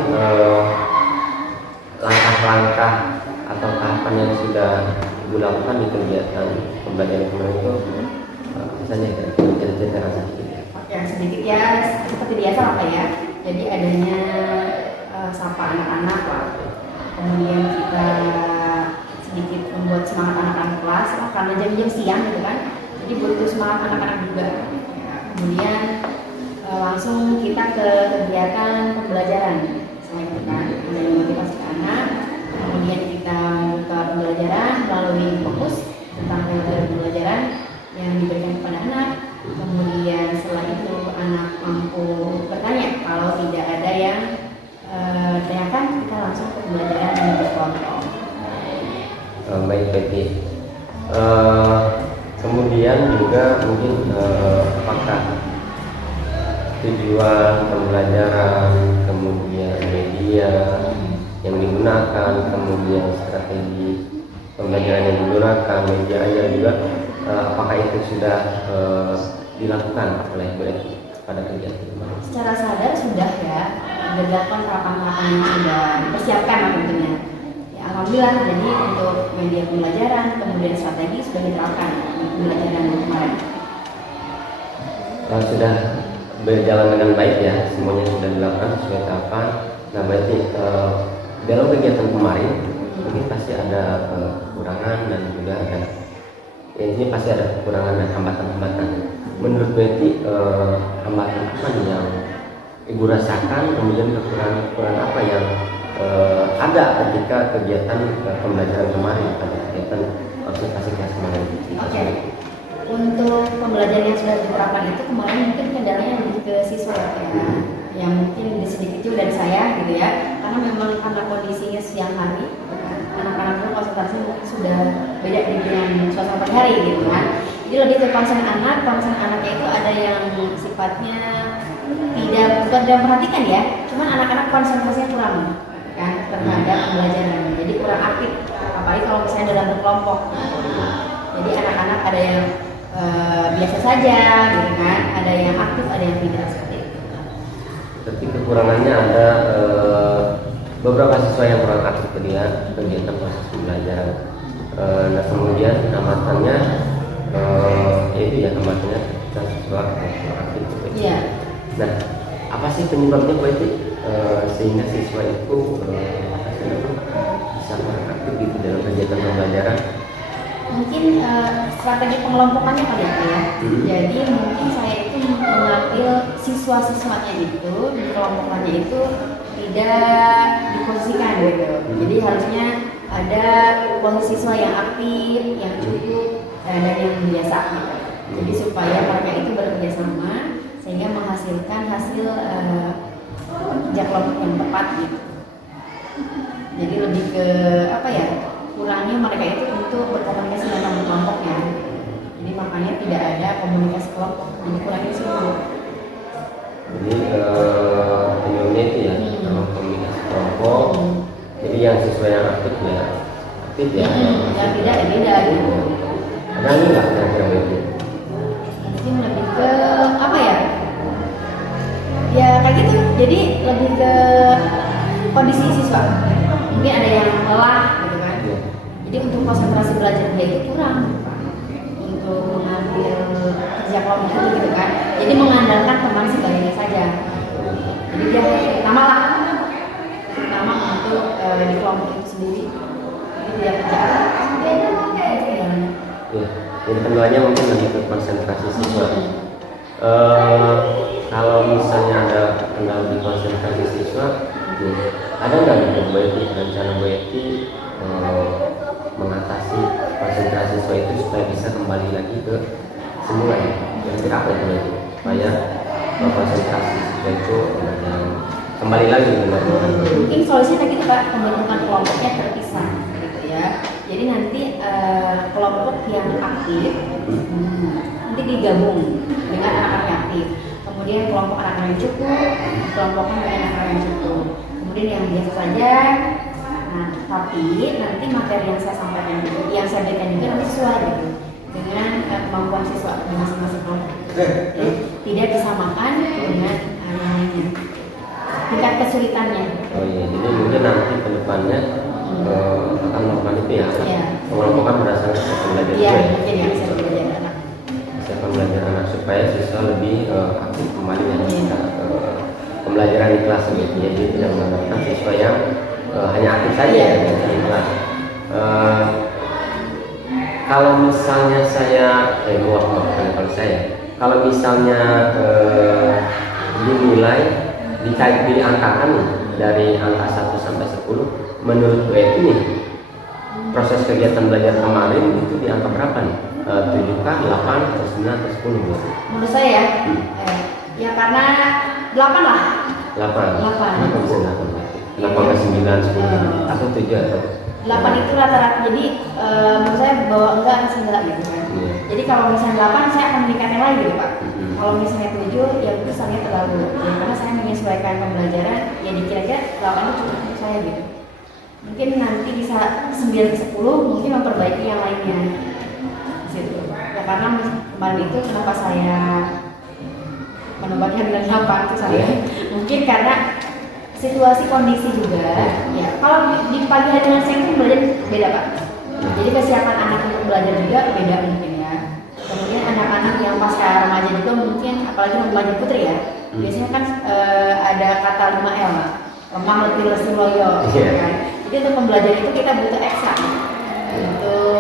langkah-langkah atau tahapan yang sudah Ibu lakukan di kegiatan pembelajaran kemarin itu apa saja ya? Ceritakan sedikit. Yang sedikit ya, seperti biasa apa ya. Jadi adanya sapa anak-anak lah. Kemudian kita sedikit membuat semangat anak-anak kelas lah, karena jam-jam siang gitu kan. Jadi butuh semangat anak-anak juga. Kemudian langsung kita ke kegiatan pembelajaran. Selain itu kan, ada motivasi anak. Kemudian kita membuka pembelajaran melalui fokus tentang materi pembelajaran yang diberikan kepada anak. Kemudian setelah itu anak mampu bertanya. Kalau tidak ada yang tanyakan, kita langsung ke pembelajaran yang berkelompok. Baik Betty. Kemudian juga mungkin apakah tujuan pembelajaran, kemudian media yang digunakan, kemudian strategi pembelajaran yang digunakan, media aja juga, apakah itu sudah dilakukan oleh Bu Eti pada kegiatan kemarin? Secara sadar sudah ya, berdasarkan tahapan-tahapan yang sudah dipersiapkan tentunya. Ya, alhamdulillah, jadi untuk media pembelajaran, kemudian strategi sudah diterapkan di pembelajaran kemarin. Sudah berjalan dengan baik ya, semuanya sudah dilakukan sesuai tahapan. Nah berarti dalam kegiatan kemarin mungkin pasti ada kekurangan dan juga ada, intinya pasti ada kekurangan dan hambatan-hambatan. Menurut Betty, hambatan apa nih yang Ibu rasakan, kemudian kekurangan apa yang ada ketika kegiatan pembelajaran kemarin, pada kegiatan konsultasi kelas kemarin? Oke. Untuk pembelajaran yang sudah diterapkan itu kemarin mungkin kendalanya lebih ke siswa ya, yang mungkin sedikit juga dari saya gitu ya, karena memang karena kondisinya siang hari, anak-anak itu konsentrasi mungkin sudah beda dengan suasana pagi hari gitu kan. Jadi lebih ke konsen anaknya itu ada yang sifatnya bukan tidak memperhatikan ya, cuman anak-anak konsentrasinya kurang kan terhadap pembelajaran, jadi kurang aktif, apalagi kalau misalnya dalam berkelompok. Jadi anak-anak ada yang biasa saja gitu kan, ada yang aktif, ada yang tidak, seperti itu. Tapi kekurangannya ada beberapa siswa yang kurang aktif dengan kegiatan proses pembelajaran. Nah kemudian hambatannya yaitu ya hambatannya ketika siswa kurang aktif. Iya. Nah apa sih penyebabnya Bu Eti sehingga siswa itu bisa kurang aktif gitu dalam kegiatan pembelajaran? Mungkin strategi pengelompokannya kali ya. Jadi mungkin saya itu mengambil siswa-siswanya itu, dikelompokkannya itu tidak diposisikan gitu. Jadi harusnya ada posisi siswa yang aktif, yang cukup, dan yang biasa gitu. Jadi supaya mereka itu bekerja sama sehingga menghasilkan hasil kerja kelompok yang tepat gitu. Jadi lebih ke apa ya? Kurangnya mereka itu untuk berkomunikasi dengan kelompoknya. Jadi makanya tidak ada komunikasi kelompok. Jadi kurangnya sih. Jadi penyebabnya itu ya komunikasi kelompok. Jadi yang siswa yang aktif ya aktif ya. Yang tidak ya tidak gitu. Ada ini nggak kira-kira begitu? Mungkin lebih ke apa ya? Ya kayak gitu. Jadi lebih ke kondisi siswa. Mungkin ada yang lelah gitu kan. Jadi untuk konsentrasi belajar dia itu kurang untuk mengambil kerja kelompok itu gitu kan. Jadi mengandalkan teman sebagainya saja. Jadi dia pertama untuk di kelompok itu sendiri. Jadi dia kerja. Ya, jadi kendalanya mungkin lebih ke konsentrasi siswa. Kalau misalnya ada kendala di konsentrasi siswa, ada nggak gitu Bu Eti, rencana Bu Eti mengatasi konsentrasi siswa itu supaya bisa kembali lagi ke semula ya? Kira-kira apa itu supaya konsentrasi siswa itu kembali lagi ke normal. Mungkin solusinya kayak gitu Pak, pembentukan kelompoknya terpisah gitu ya. Jadi nanti kelompok yang aktif nanti digabung dengan anak-anak yang aktif. Kemudian kelompok anak-anak yang cukup, kelompoknya dengan anak-anak yang cukup. Kemudian yang biasa saja. Nah, tapi nanti materi yang saya sampaikan juga, yang saya berikan juga nanti sesuai gitu dengan kemampuan siswa di masing-masing kelompok. Jadi, tidak disamakan dengan yang lainnya. Tingkat kesulitannya. Oh iya, jadi mungkin nanti ke depannya akan melakukan itu ya, Iya. pengelompokan berdasarkan kesiapan belajar Iya, juga ya. mungkin ya bisa belajar anak. Kesiapan belajar anak supaya siswa lebih aktif kembali ya Iya. pembelajaran di kelas gitu. Jadi tidak mengandalkan siswa yang hanya aktif saja Iya. di kelas. Kalau misalnya saya, kalau saya, kalau misalnya dinilai dikali angkaan nih, dari angka 1 sampai 10, menurut Bu Eti nih proses kegiatan belajar kemarin itu di angka berapa nih? 7 kah, 8, atau 9, atau 10 Bu? Menurut saya ya, ya karena 8 lah. 8. 8. Kenapa bisa 8? Kenapa nggak 9, 10, atau 7 atau 8 itu rata-rata, jadi menurut saya bahwa enggak enggak gitu kan. Iya. Jadi kalau misalnya 8 saya akan meningkatkan lagi gitu Pak. Kalau misalnya 7 ya itu saya terlalu ya, karena saya menyesuaikan pembelajaran ya dikira-kira 8 itu cukup untuk saya gitu. Mungkin nanti bisa 9 ke 10 mungkin memperbaiki yang lainnya di situ. Ya karena kemarin itu kenapa saya menambahkan dengan 8 itu saya mungkin karena situasi kondisi juga ya. Kalau di pagi hari dengan siang itu belajar beda Pak. Jadi kesiapan anak untuk belajar juga beda mungkin ya. Kemudian anak-anak yang pasca remaja juga mungkin, apalagi remaja putri ya, biasanya kan ada kata 5L, lemah, letih, lesu, loyo kan. Jadi untuk pembelajaran itu kita butuh ekstra untuk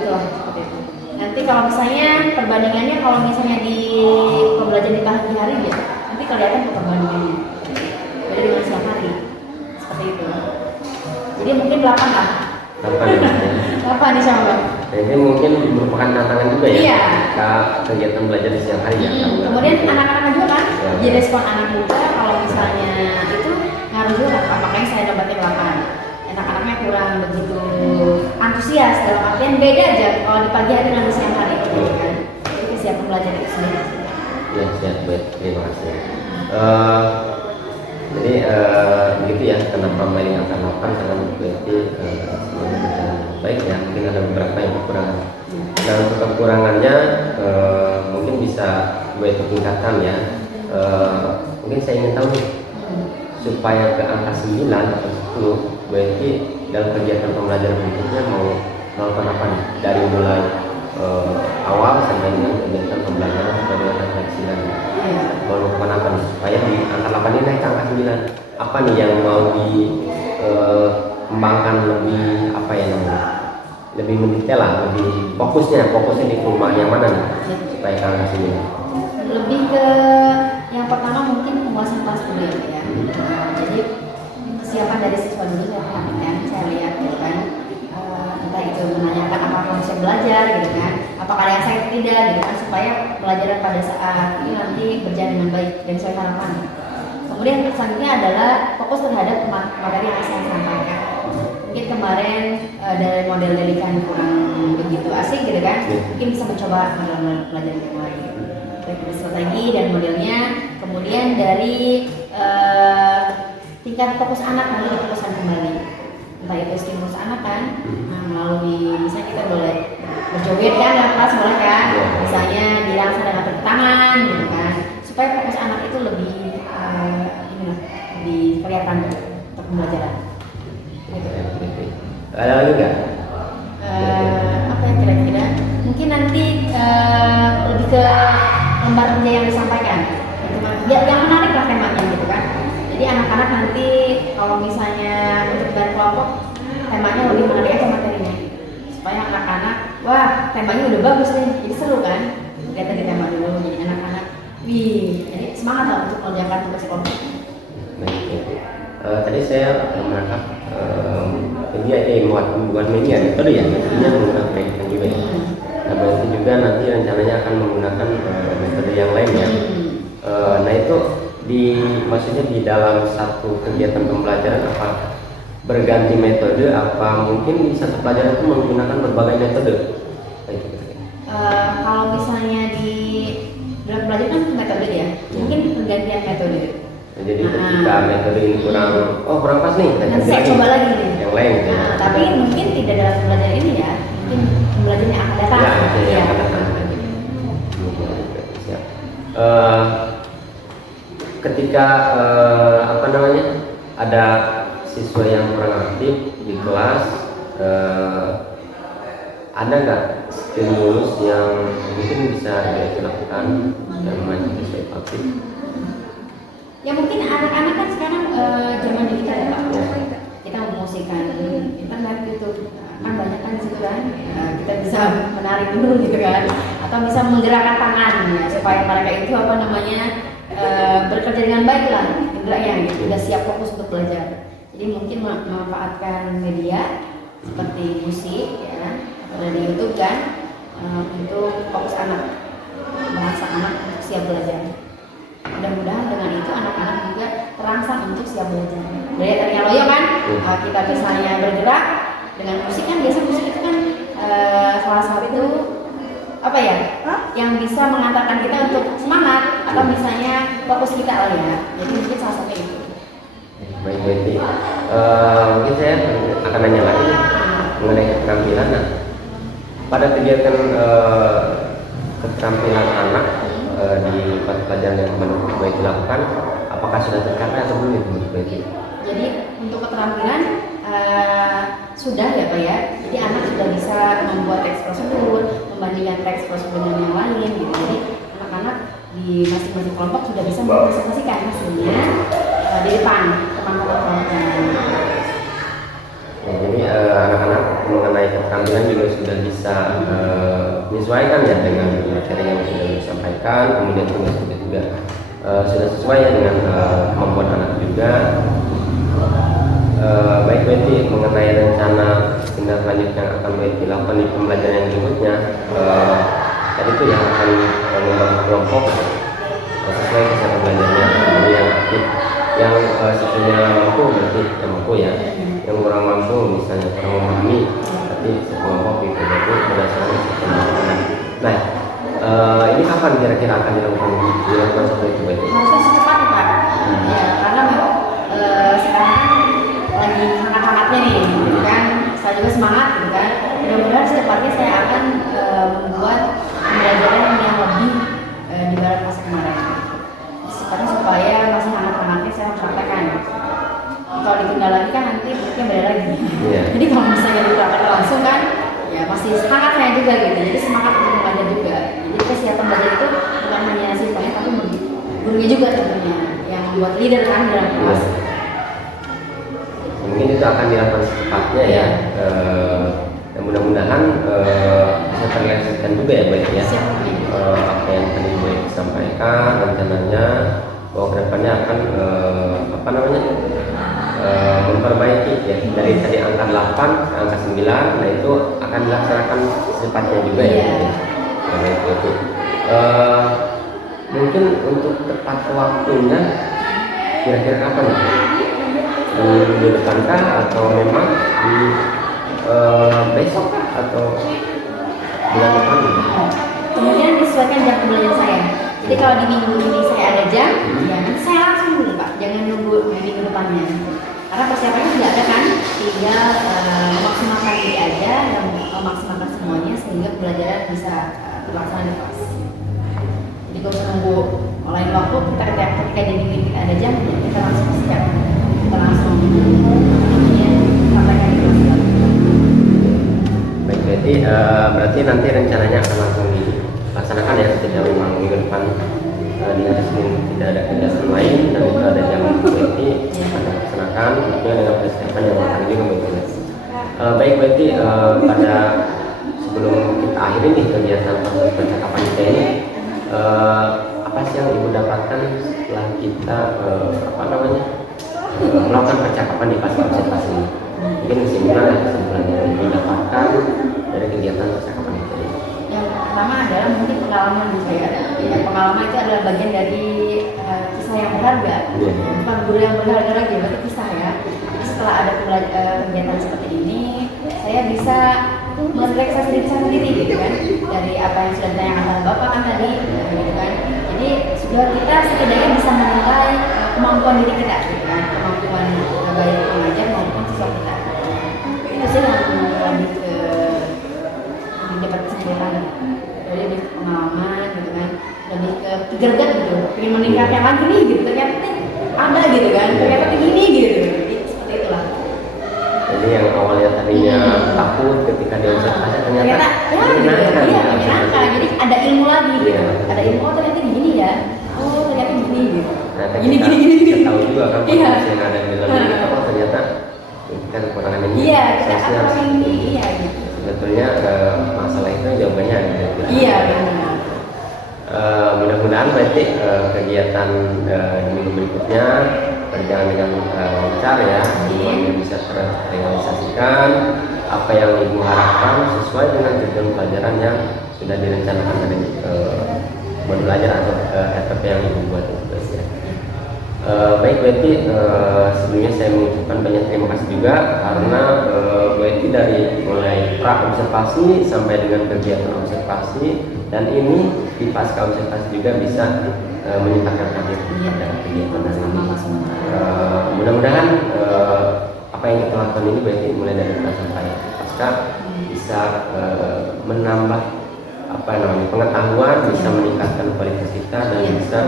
itulah seperti itu. Nanti kalau misalnya perbandingannya, kalau misalnya di pembelajaran di pagi hari ya, nanti kelihatan perbandingannya beda dengan siang hari seperti itu. Jadi mungkin 8 lah. 8 ya? 8 insya Allah. Ini mungkin merupakan tantangan juga ya, Iya. kegiatan belajar di siang hari ya. Kemudian anak-anak juga kan, Ya. jadi respon anak juga kalau misalnya itu ngaruh juga kan, makanya saya dapatin 8. Anak-anaknya kurang begitu antusias, dalam artian beda aja kalau di pagi hari dengan di siang hari gitu kan. Jadi kesiapan belajar itu sendiri. Ya, siap, baik, terima kasih. Jadi begitu ya, kenapa main angka 8, karena berarti semuanya berjalan baik ya, mungkin ada beberapa yang kekurangan. Nah, untuk kekurangannya mungkin bisa buat tingkatan ya. Mungkin saya ingin tahu nih, supaya ke angka 9 atau 10, berarti dalam kegiatan pembelajaran berikutnya mau melakukan apa nih? Dari mulai awal sampai dengan kegiatan pembelajaran sampai dengan angka 9. Mau melakukan apa nih? Supaya di angka 8 ini naik ke angka 9. Apa nih yang mau dikembangkan lebih, apa ya namanya? Lebih mendetail lah, lebih fokusnya di perumahan yang mana nih? Supaya ke angka 9. Lebih ke yang pertama mungkin penguasaan kelas dulu ya. Jadi kesiapan dari siswa dulu saya perhatikan, saya lihat gitu kan. Entah itu menanyakan apakah bisa belajar gitu kan, apakah yang saya tidak gitu kan, supaya pelajaran pada saat ini nanti berjalan dengan baik dan sesuai harapan. Kemudian selanjutnya adalah fokus terhadap materi yang saya sampaikan. Mungkin kemarin dari model Delikan kurang begitu asik gitu kan, mungkin bisa mencoba model pelajaran yang lain. Dari strategi dan modelnya, kemudian dari tingkat fokus anak nanti difokuskan kembali, entah itu stimulus anak kan, melalui misalnya kita boleh berjoget kan, kelas boleh kan, misalnya dirangsang dengan tepuk tangan gitu kan, supaya fokus anak itu lebih lebih kelihatan untuk pembelajaran. Gitu. Ada lagi nggak? Apa yang kira-kira? Mungkin nanti lebih ke lembar kerja yang disampaikan, yang menarik lah temanya gitu kan. Jadi anak-anak nanti kalau misalnya untuk kelompok temanya lebih menarik aja materinya, supaya anak-anak wah temanya udah bagus nih, jadi seru kan. Lihat dari tema dulu, jadi anak-anak jadi semangat lah untuk mengerjakan tugas kelompok. Tadi saya menangkap media bukan media metode ya, metodenya menggunakan pendidikan juga ya. Nah, berarti juga nanti rencananya akan menggunakan metode yang lain ya. Nah, itu maksudnya di dalam satu kegiatan pembelajaran apa berganti metode, apa mungkin di satu pelajaran itu menggunakan berbagai metode? Kayak gitu. Kalau misalnya di dalam belajar kan metode ya, mungkin pergantian metode. Jadi ketika metode ini kurang pas nih, kita ganti saya lagi. coba lagi nih. Yang lain. Gitu. Tapi mungkin tidak dalam pembelajaran ini ya, mungkin pembelajaran yang akan datang. Ya, yang akan datang. Siap. Ketika apa namanya ada siswa yang kurang aktif di kelas, ada nggak stimulus yang mungkin bisa dilakukan yang membuat siswa itu aktif? Ya mungkin anak-anak kan sekarang zaman digital ya Pak. Kita mempromosikan internet gitu, kan banyak kan situ kan, kita bisa menarik dulu gitu kan, atau bisa menggerakkan tangan ya, supaya mereka itu apa namanya bekerja dengan baik lah, indranya gitu, sudah siap fokus untuk belajar. Jadi mungkin memanfaatkan media seperti musik ya, atau dari YouTube kan, untuk fokus anak, bahasa anak untuk siap belajar. Mudah-mudahan dengan itu anak-anak juga terangsang untuk siap belajar. Dari tadi loyo kan, kita misalnya bergerak dengan musik kan, biasa musik itu kan salah satu apa ya, yang bisa mengantarkan kita untuk semangat atau misalnya fokus kita lah ya. Jadi mungkin salah satu itu. Baik, mungkin saya akan nanya lagi mengenai keterampilan. Nah, pada kegiatan keterampilan anak di pelajaran yang baik dilakukan, apakah sudah tercapai atau belum itu? Jadi untuk keterampilan sudah ya Pak ya. Jadi anak sudah bisa membuat teks prosedur, membandingkan teks prosedur dengan yang lain gitu. Jadi anak-anak di masing-masing kelompok sudah bisa mempresentasikan hasilnya di depan teman-teman kelompoknya. Ya, jadi anak-anak mengenai keterampilan juga sudah bisa menyesuaikan ya dengan materi yang sudah disampaikan, kemudian tugas-tugas juga sudah sesuai ya dengan kemampuan anak juga. Baik Betty, mengenai rencana tindak lanjut yang akan Betty lakukan di pembelajaran yang berikutnya, tadi itu yang akan membagi kelompok sesuai kesehatan belajarnya, yang aktif, yang siswanya mampu berarti yang mampu ya, yang kurang mampu misalnya kurang memahami, tapi sekelompok itu berdasarkan kesehatan belajarnya. Nah, ini kapan kira-kira akan dilakukan seperti itu Betty? Harusnya secepatnya Pak. Ya, karena memang sekarang lagi hangat-hangatnya nih, gitu kan. Saya juga semangat, gitu kan. Mudah-mudahan secepatnya saya akan membuat pembelajaran yang lebih dibanding masa kemarin. Secepatnya supaya masih hangat-hangatnya saya mempraktekkan. Kalau ditunda lagi kan nanti mungkin beda lagi. Yeah. Jadi kalau misalnya dipraktekkan langsung kan, ya masih hangat saya juga gitu. Jadi semangat untuk belajar juga. Jadi kesiapan belajar itu bukan hanya siswanya tapi gurunya juga tentunya yang buat leader kan dalam kelas. Mungkin itu akan dilakukan secepatnya ya. Dan mudah-mudahan bisa terrealisasikan juga ya Baik ya. Apa yang tadi Baik sampaikan rencananya bahwa kedepannya akan memperbaiki ya dari tadi angka 8 ke angka 9, nah itu akan dilaksanakan secepatnya juga ya. Baik itu. Mungkin untuk tepat waktunya kira-kira kapan ya? Di depankah atau memang di besok atau bulan depan? Kemudian disesuaikan jam pembelajaran saya. Jadi kalau di minggu ini saya ada jam, ya nanti saya langsung dulu Pak. Jangan nunggu minggu depannya. Karena persiapannya sudah ada kan, tinggal memaksimalkan diri aja dan memaksimalkan semuanya sehingga pembelajaran bisa terlaksana di kelas. Jadi kalau nunggu lain waktu ketika di minggu ini ada jam, ya kita langsung siap. Langsung sampaikan itu. Baik, berarti nanti rencananya akan langsung dilaksanakan ya ketika memang minggu depan di hari Senin tidak ada kegiatan lain dan itu ada jam Betty akan dilaksanakan tentunya dengan persiapan yang matang juga Betty. Baik Betty, pada sebelum kita akhiri nih kegiatan percakapan kita ini, apa sih yang Ibu dapatkan setelah kita melakukan percakapan di fase observasi ini? Mungkin kesimpulan yang didapatkan dari kegiatan percakapan itu. Yang pertama adalah mungkin pengalaman saya. Ya, pengalaman itu adalah bagian dari kisah kisah yang berharga, bukan guru yang berharga lagi, berarti kisah ya. Setelah ada kegiatan seperti ini, saya bisa merelaksasi diri saya sendiri gitu kan, dari apa yang sudah ditanyakan Bapak kan tadi, gitu kan. Jadi sudah kita setidaknya bisa menilai kemampuan diri kita, gitu kan, kemampuan baik pengajar maupun siswa kita. Itu sih lebih ke dapat kesimpulan dari pengalaman gitu kan, lebih ke gerget gitu, ingin meningkatkan lagi nih gitu, ternyata ada gitu kan, ternyata begini gitu, seperti itulah. Jadi yang awalnya tadinya takut ketika dia observasi ternyata menyenangkan. Jadi ada ilmu lagi gitu. Ada ilmu, oh ternyata gini ya. Oh ternyata gini gitu. Ternyata Gini. kita tahu juga kan potensi yang ada di dalam diri kita, ternyata kita kekurangan ini. Iya, kita apa ini iya gitu. Sebetulnya masalah itu jawabannya ada. Iya benar. Mudah-mudahan berarti kegiatan di minggu berikutnya berjalan dengan lancar ya, semuanya bisa terrealisasikan apa yang ibu harapkan sesuai dengan tujuan pelajaran yang sudah direncanakan dari modul belajar atau RPP yang ibu buat itu guys ya. Baik Bu Eti, sebelumnya saya mengucapkan banyak terima kasih juga karena Bu Eti dari mulai pra observasi sampai dengan kegiatan observasi dan ini di pasca observasi juga bisa meningkatkan hadir pada kegiatan hari ini. Mudah-mudahan apa yang kita lakukan ini berarti mulai dari pra sampai pasca bisa menambah pengetahuan, bisa meningkatkan kualitas kita dan bisa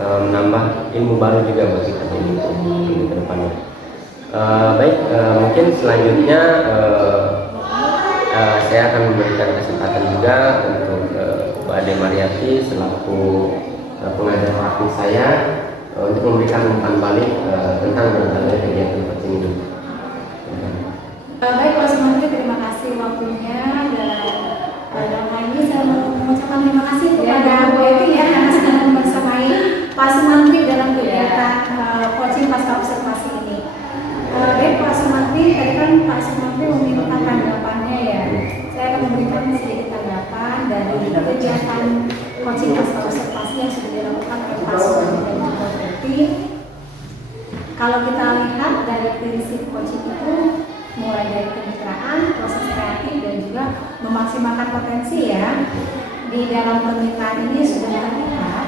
menambah ilmu baru juga bagi kita ini ke depannya. Baik, mungkin selanjutnya saya akan memberikan kesempatan juga untuk Bu Ade Mariati selaku pengajar praktik saya untuk memberikan umpan balik tentang berbagai kegiatan seperti ini. Baik Pak Sumantri, terima kasih waktunya dan dalam hal ini saya mau mengucapkan terima kasih kepada Bu Eti ya karena sudah membersamai Pak Sumantri dalam kegiatan coaching pasca observasi ini. Baik Pak Sumantri, tadi kan Pak Sumantri meminta tanggapannya ya. Saya akan memberikan sedikit tanggapan dari kegiatan coaching pasca observasi yang sudah dilakukan oleh Pak Sumantri dan juga Bu Eti. Kalau kita lihat dari prinsip coaching itu mulai dari kemitraan, proses kreatif dan juga memaksimalkan potensi ya. Di dalam permintaan ini sudah terlihat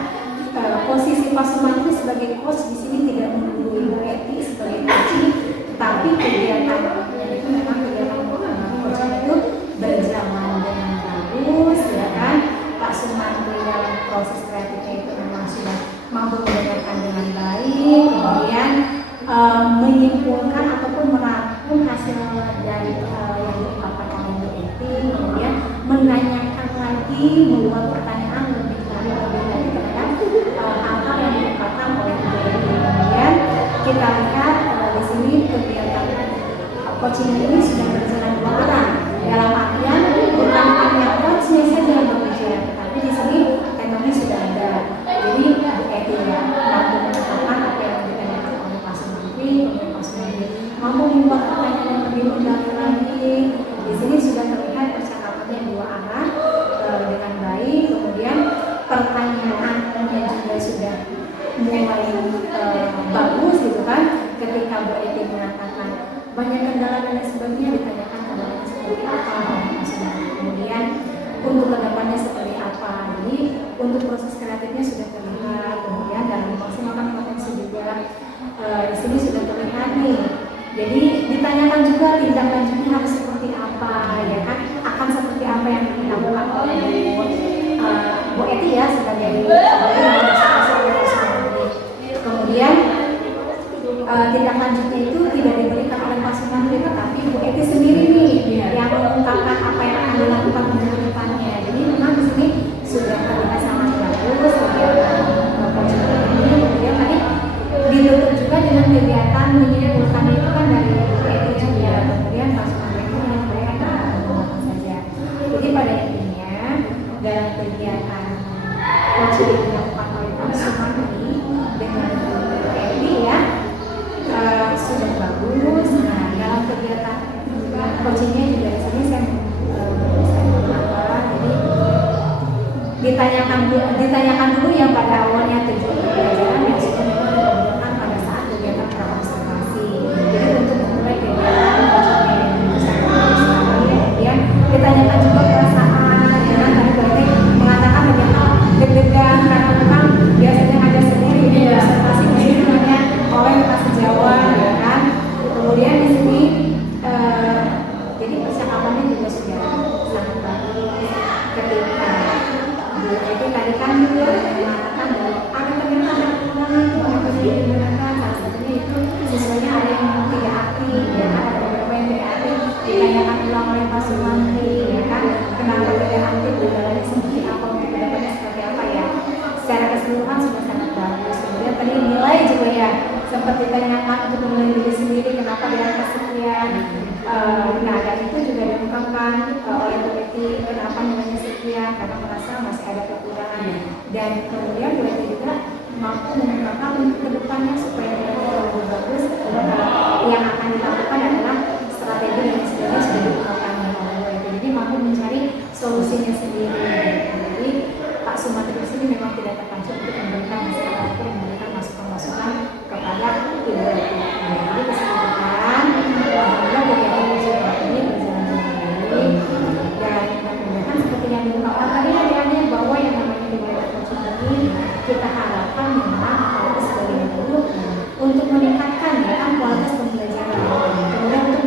posisi Pak Sumantri sebagai coach di sini tidak menggurui Bu Eti sebagai coaching, tetapi kegiatannya itu memang kegiatan coaching itu berjalan dengan bagus ya kan. Pak Sumantri dalam proses kreatifnya itu memang sudah mampu mendengarkan dengan baik, kemudian menyimpulkan ataupun merangkum hasil dari yang dipaparkan oleh Bu Eti, kemudian menanyakan lagi, membuat pertanyaan lebih lagi terhadap hal-hal yang dipaparkan oleh Bu Eti. Kemudian kita lihat di sini kegiatan coaching ini sudah berjalan dua arah. Dalam artian bukan hanya coachnya saja yang bekerja, tetapi di sini teknologi sudah ada. Jadi Bu Eti ya mampu menetapkan apa yang ditanyakan oleh Pak Sumantri, kemudian Pak Sumantri mampu membuat pertanyaan yang lebih mendalam lagi. Di sini sudah terlihat percakapannya dua arah dengan baik. Kemudian pertanyaannya juga sudah mulai bagus gitu kan. Ketika Bu Eti mengatakan banyak kendala dan lain sebagainya, ditanyakan kendalanya seperti apa, kemudian untuk kedepannya seperti apa. Jadi untuk proses kreatifnya sudah terlihat, kemudian dalam memaksimalkan potensi juga di sini sudah terlihat nih. Jadi ditanyakan juga tindak lanjutnya harus seperti apa ya kan, akan seperti apa yang dilakukan oleh Bu Eti ya sebagai kemudian tindak lanjutnya itu tidak diberikan oleh Pak Sumantri, tetapi Bu Eti sendiri nih yang mengungkapkan apa yang akan dilakukan ke depannya. Jadi memang di sini sudah terlihat sangat bagus kegiatan coaching ini. Kemudian tadi ditutup juga dengan kegiatan menyimpulkan itu kan dari Bu Eti juga. Kemudian Pak Sumantri itu menyampaikan apa saja. Jadi pada intinya dalam kegiatan coaching yang dilakukan oleh Pak Sumantri dengan Bu Eti ya sudah bagus. Nah dalam kegiatan coachingnya juga di sini saya jadi ditanyakan dulu yang pada awalnya tujuan pelajaran yang sudah sempat ditanyakan untuk menilai diri sendiri kenapa di angka sekian. Nah, dan itu juga diungkapkan oleh Bu Eti kenapa nilainya sekian, karena merasa masih ada kekurangan. Dan kemudian Bu Eti juga mampu mengungkapkan untuk kedepannya supaya nilainya lebih bagus. Yang akan dilakukan adalah strategi yang sebenarnya sudah diungkapkan oleh Bu Eti. Jadi mampu mencari solusinya sendiri. Jadi Pak Sumantri di sini memang tidak terpancing untuk memberikan masukan ataupun memberikan masukan kepada Ibu Eti. Jadi kesimpulan, alhamdulillah kegiatan ujian ini berjalan dengan baik, dan mudah-mudahan seperti yang diungkapkan tadi adik-adik bahwa yang namanya kegiatan ujian ini kita harapkan memang kalau sebagai guru untuk meningkatkan ya kan kualitas pembelajaran, kemudian untuk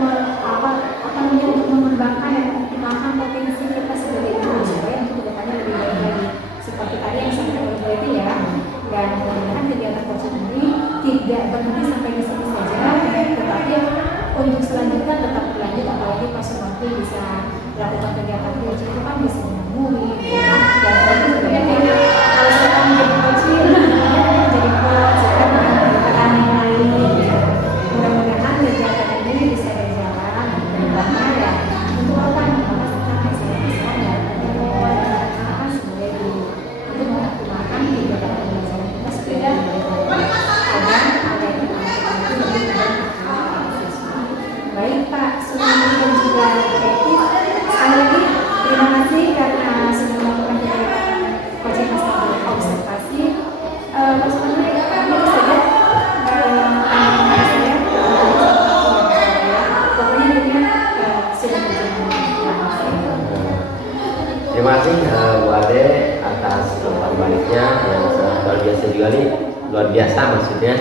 untuk mengembangkan dan mengoptimalkan potensi kita sebagai guru supaya untuk kedepannya lebih baik lagi seperti tadi yang sampai oleh Bu Eti ya. Dan mudah-mudahan kegiatan coaching ini tidak berhenti sampai di sini saja, tetapi untuk selanjutnya tetap berlanjut, apalagi Pak Sumantri bisa melakukan kegiatan coaching itu kan bisa menamui dan sebenarnya kalau sekarang jadi coaching jadi coach kan dengan yang lain. Mudah-mudahan kegiatan ini bisa berjalan berkembang ya untuk apa membahas tentang bisa dan apa sebagai guru untuk mengoptimalkan kegiatan pembelajaran kita supaya baik Pak Sumantri dan juga Eti, sekali lagi terima kasih karena sudah melakukan kegiatan coaching master observasi. Pak Sumantri, itu saja tanya saya. Pokoknya ini sudah berjalan. Terima kasih Bu Ade atas baliknya yang sangat luar biasa juga nih, luar biasa maksudnya.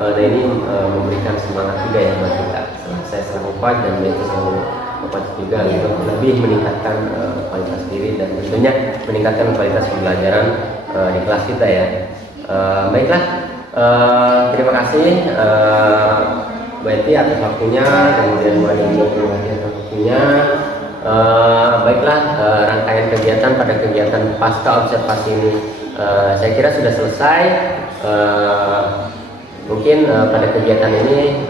Dan ini memberikan semangat juga ya buat kita. Saya selaku coach dan itu selalu coach juga gitu, lebih meningkatkan kualitas diri dan tentunya meningkatkan kualitas pembelajaran di kelas kita ya. Baiklah, terima kasih Bu Eti atas waktunya, kemudian Bu Ade juga terima kasih atas waktunya. Baiklah, rangkaian kegiatan pada kegiatan pasca observasi ini saya kira sudah selesai. Mungkin pada kegiatan ini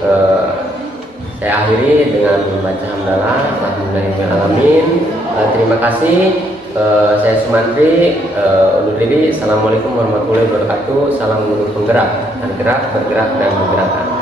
saya akhiri dengan membaca hamdalah alhamdulillahirobbilalamin. Terima kasih. Saya Sumantri undur diri. Assalamualaikum warahmatullahi wabarakatuh. Salam guru penggerak, bergerak dan bergerakkan.